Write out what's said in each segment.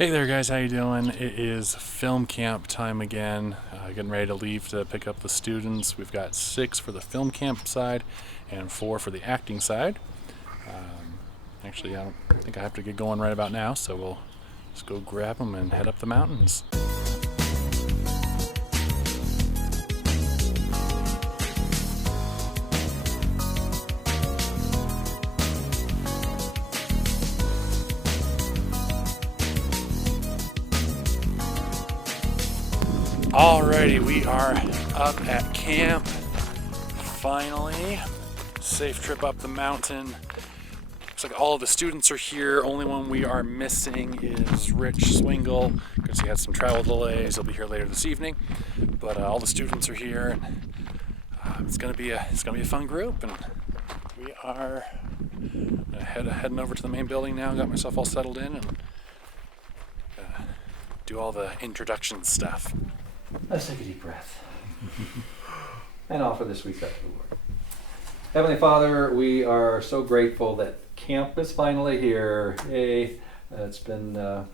Hey there guys, how you doing? It is film camp time again. Getting ready to leave to pick up the students. We've got 6 for the film camp side and 4 for the acting side. Actually, I don't think I have to get going right about now, so we'll just go grab them and head up the mountains. Alrighty, we are up at camp. Finally, safe trip up the mountain. Looks like all of the students are here. Only one we are missing is Rich Swingle because he had some travel delays. He'll be here later this evening. But all the students are here, and it's gonna be a fun group. And we are heading over to the main building now. Got myself all settled in and do all the introduction stuff. Let's take a deep breath and offer this week up to the Lord. Heavenly Father, we are so grateful that camp is finally here. Yay. It's been,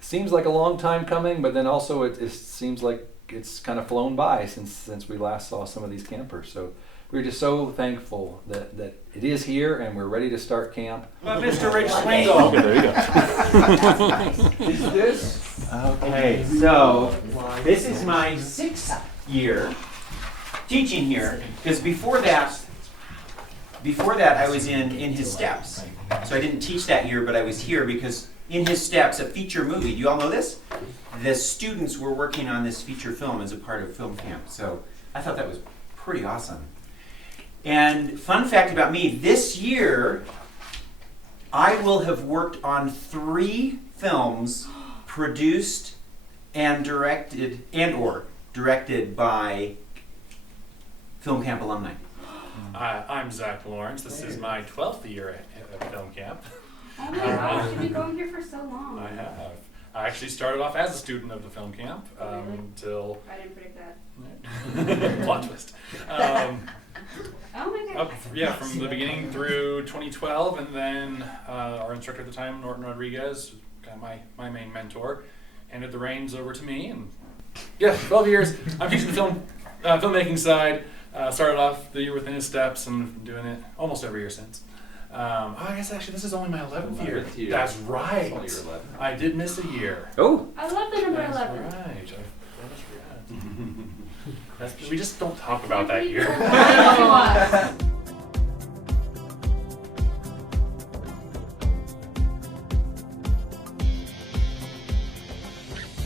seems like a long time coming, but then also it seems like it's kind of flown by since we last saw some of these campers. So we're just so thankful that it is here and we're ready to start camp. Mr. Rich Swingle. Okay, there you go. Is this? Okay, so this is my 6th year teaching here, because before that I was in his steps. So I didn't teach that year, but I was here because in his steps, a feature movie. Do you all know this? The students were working on this feature film as a part of film camp. So I thought that was pretty awesome. And fun fact about me, this year I will have worked on 3 films produced and directed by film camp alumni. I'm Zack Lawrence. This is my 12th year at film camp. Oh my gosh, you've been going here for so long. I have. I actually started off as a student of the film camp Really? until... I didn't predict that. Plot twist. Oh my god. From the beginning through 2012, and then our instructor at the time, Norton Rodriguez, kind of my main mentor, handed the reins over to me, and 12 years. I'm teaching the filmmaking side. Started off the year within his steps, and been doing it almost every year since. I guess actually this is only my 11th year. That's right. I did miss a year. Oh! I love the number That's 11. right. I almost forgot. We just don't talk about that year.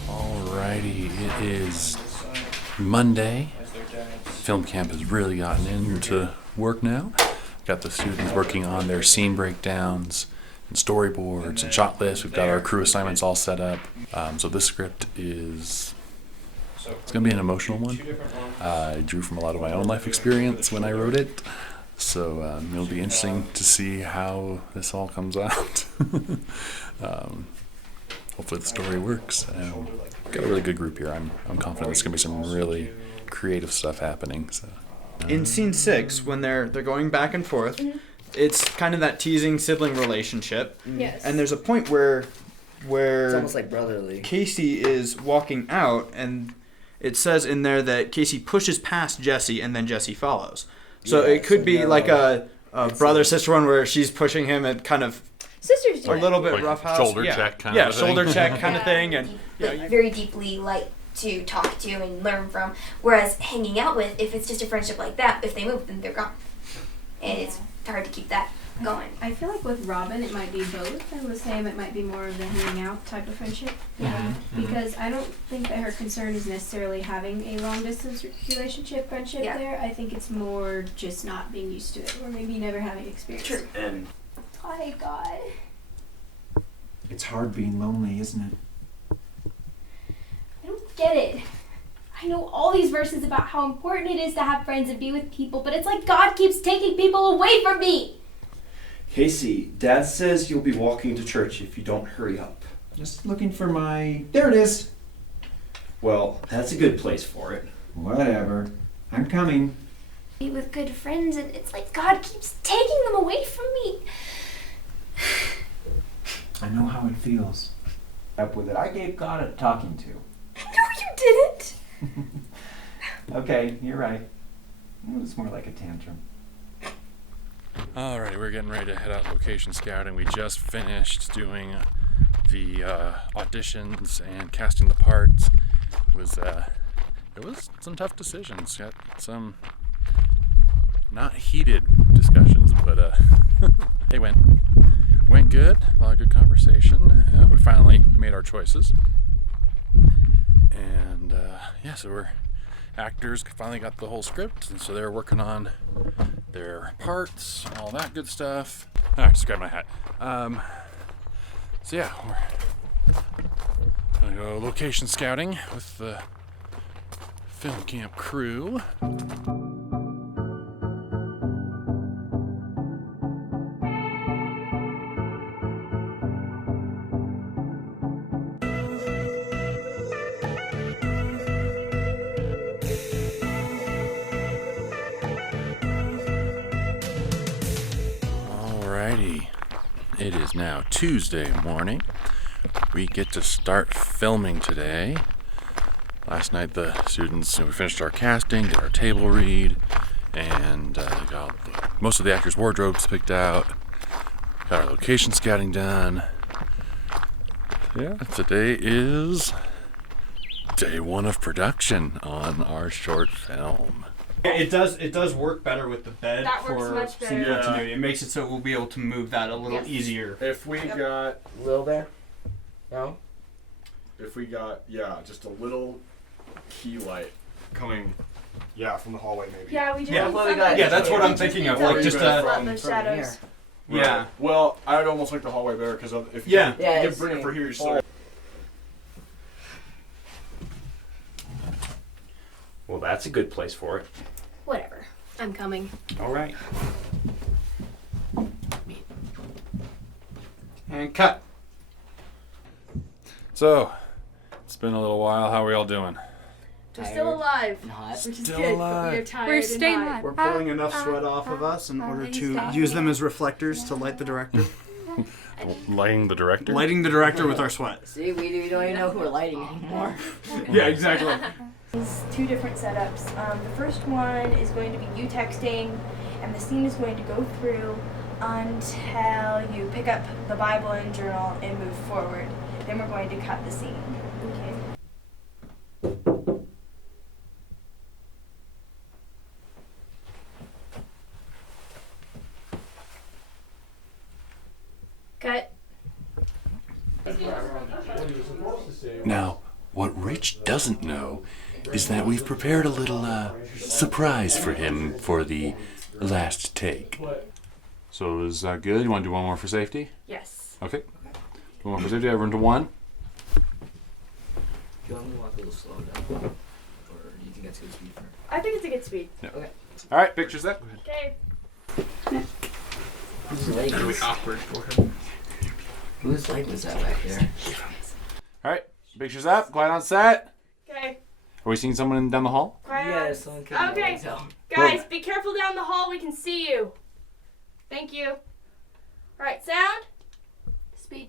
Alrighty, it is Monday. Film camp has really gotten into work now. Got the students working on their scene breakdowns and storyboards and shot lists. We've got our crew assignments all set up. So this script it's going to be an emotional one. I drew from a lot of my own life experience when I wrote it. So it'll be interesting to see how this all comes out. Hopefully the story works. Got a really good group here. I'm confident there's going to be some really creative stuff happening. So. In scene 6, when they're going back and forth, it's kind of that teasing sibling relationship. Yes. And there's a point where It's almost like brotherly. Casey is walking out, and it says in there that Casey pushes past Jesse, and then Jesse follows. So it could be like a brother-sister one where she's pushing him and kind of Sisters do a little bit Like roughhouse. shoulder check kind yeah, of thing. shoulder check kind of thing. And Very deeply like to talk to and learn from. Whereas hanging out with, if it's just a friendship like that, if they move, then they're gone. And it's hard to keep that going. I feel like with Robin, it might be both. And with Sam, it might be more of the hanging out type of friendship. Yeah. Because I don't think that her concern is necessarily having a long distance friendship Yeah. there. I think it's more just not being used to it, or maybe never having experience. True. And My God. it's hard being lonely, isn't it? I don't get it. I know all these verses about how important it is to have friends and be with people, but it's like God keeps taking people away from me. Casey, Dad says you'll be walking to church if you don't hurry up. Just looking for there it is. Well, that's a good place for it. Whatever. I'm coming. Be with good friends, and it's like God keeps taking them away from me. I know how it feels. up with it. I gave God a talking to. No, you didn't. Okay, you're right. It was more like a tantrum. Alrighty, we're getting ready to head out location scouting. We just finished doing the auditions and casting the parts. It was some tough decisions. Got some not heated discussions, but they went good. A lot of good conversation. We finally made our choices, and so we're actors finally got the whole script, and so they're working on their parts, all that good stuff. All right, just grab my hat. So yeah, we're gonna go location scouting with the film camp crew. Alrighty, it is now Tuesday morning. We get to start filming today. Last night the students, we finished our casting, did our table read, and got most of the actors' wardrobes picked out, got our location scouting done. Yeah, today is day one of production on our short film. It does work better with the bed That works for much better. single Yeah. continuity. It makes it so we'll be able to move that a little Yes. easier. If we got, A little there? No? if we got, just a little key light coming, from the hallway maybe. Yeah, we just Yeah. need Well, we some- got- Yeah, that's what I'm we just thinking need of, some like just to a fill up from- those from shadows. here. Yeah. Well, I'd almost like the hallway better because if Yeah. you Yeah, can it's bring it for here, you're the- still. Well, that's a good place for it. Whatever. I'm coming. All right. And cut. So, it's been a little while. How are we all doing? We're still alive. Not. Which is Still good, alive. but we are tired. We're and staying hot. alive. We're pulling enough sweat off of us in order to use them as reflectors to light the director. Lighting the director? Lighting the director with our sweat. See, we don't even know who we're lighting anymore. Yeah, exactly. There's two different setups. The first one is going to be you texting, and the scene is going to go through until you pick up the Bible and journal and move forward. Then we're going to cut the scene. Okay. Cut. Now, what Rich doesn't know is that we've prepared a little surprise for him for the last take. So is that good? You want to do one more for safety? Yes. Okay. One more for safety. Everyone to one. Do you want me to walk a little slow down? Or do you think that's good speed for her? I think it's a good speed. Okay. All right, pictures up. Okay. Whose leg was awkward for her? Whose leg was that back there? All right, pictures up. Quiet on set. Okay. Are we seeing someone down the hall? Quiet. Someone couldn't Okay. really tell. Guys, be careful down the hall. We can see you. Thank you. All right, sound. Speed.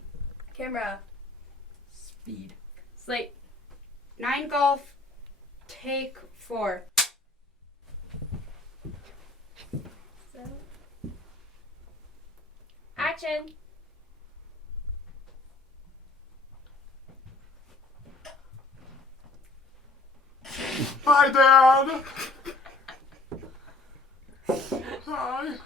Camera. Speed. Slate. 9 golf. Take 4. Action. Hi, Dad. Hi.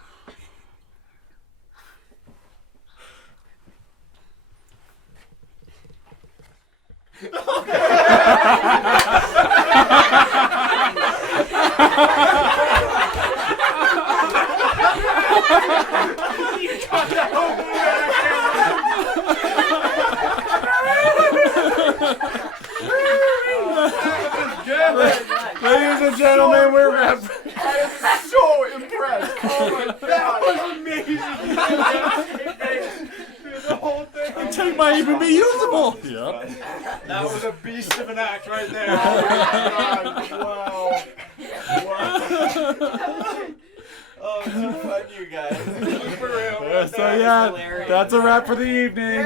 Ladies and gentlemen, we're So impressed. Oh my God. That was amazing. The whole thing. It might even be usable. Yep. That was a beast of an act right there. Oh my God. Wow. Wow. Oh, so fun, you guys. For real. So yeah, that's a wrap for the evening.